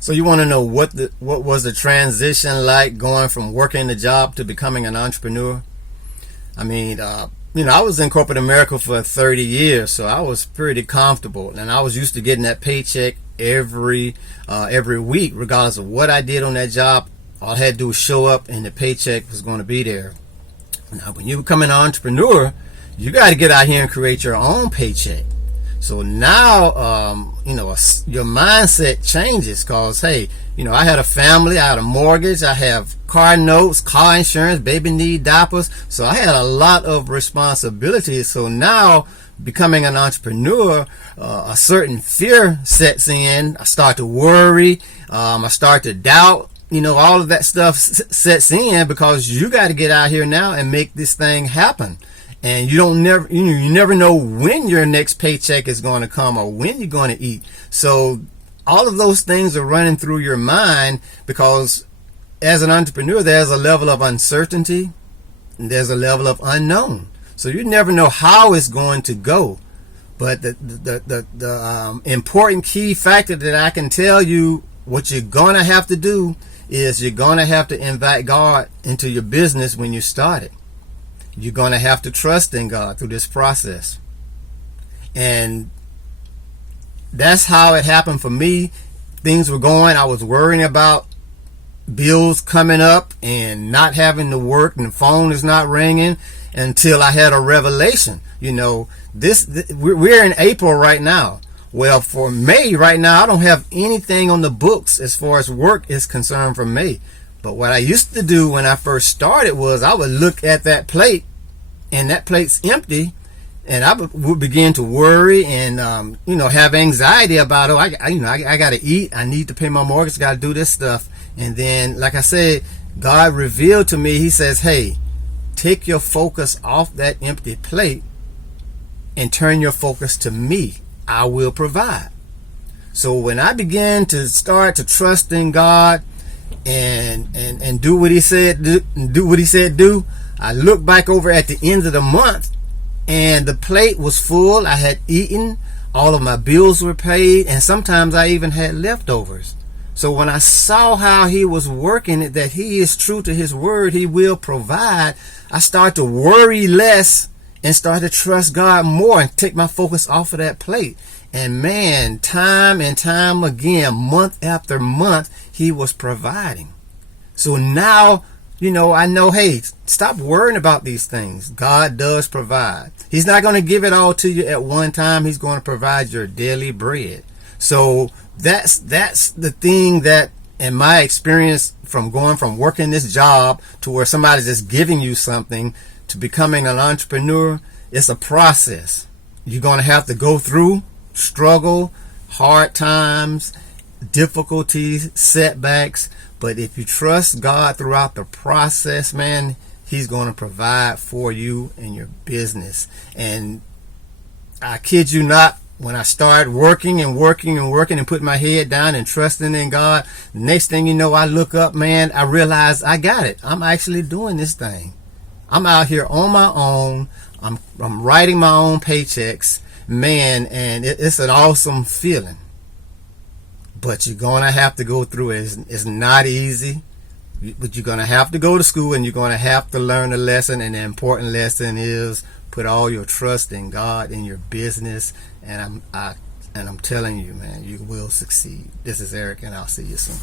So you want to know what was the transition like going from working the job to becoming an entrepreneur? I mean, I was in corporate America for 30 years, so I was pretty comfortable, and I was used to getting that paycheck every week, regardless of what I did on that job. All I had to do was show up, and the paycheck was going to be there. Now, when you become an entrepreneur, you got to get out here and create your own paycheck. So now, your mindset changes because, hey, I had a family, I had a mortgage, I have car notes, car insurance, baby need diapers. So I had a lot of responsibilities. So now, becoming an entrepreneur, a certain fear sets in. I start to worry. I start to doubt. All of that stuff sets in because you got to get out here now and make this thing happen. And you never know when your next paycheck is going to come or when you're going to eat. So all of those things are running through your mind because as an entrepreneur, there's a level of uncertainty and there's a level of unknown. So you never know how it's going to go. But the important key factor that I can tell you what you're going to have to do is you're going to have to invite God into your business when you start it. You're going to have to trust in God through this process. And that's how it happened for me. Things were going. I was worrying about bills coming up and not having to work and the phone is not ringing until I had a revelation. We're in April right now. Well, for May right now, I don't have anything on the books as far as work is concerned for May. But what I used to do when I first started was I would look at that plate and that plate's empty and I would begin to worry and, have anxiety about, I got to eat. I need to pay my mortgage. Got to do this stuff. And then, like I said, God revealed to me, he says, hey, take your focus off that empty plate and turn your focus to me. I will provide. So when I began to start to trust in God and do what he said do, I looked back over at the end of the month and the plate was full. I had eaten, all of my bills were paid, and sometimes I even had leftovers. So when I saw how he was working it, that he is true to his word, he will provide, I started to worry less and start to trust God more and take my focus off of that plate. And man, time and time again, month after month, he was providing. So now, I know, hey, stop worrying about these things. God does provide. He's not going to give it all to you at one time. He's going to provide your daily bread. So that's the thing that, in my experience, from going from working this job to where somebody's just giving you something to becoming an entrepreneur, it's a process. You're going to have to go through struggle, hard times, difficulties, setbacks. But if you trust God throughout the process, man, he's going to provide for you and your business. And I kid you not, when I started working and putting my head down and trusting in God, the next thing you know, I look up, man, I realize I got it. I'm actually doing this thing. I'm out here on my own. I'm writing my own paychecks, man, and it's an awesome feeling. But you're going to have to go through it. It's not easy, but you're going to have to go to school and you're going to have to learn a lesson. And the important lesson is put all your trust in God in your business. And I'm telling you, man, you will succeed. This is Eric, and I'll see you soon.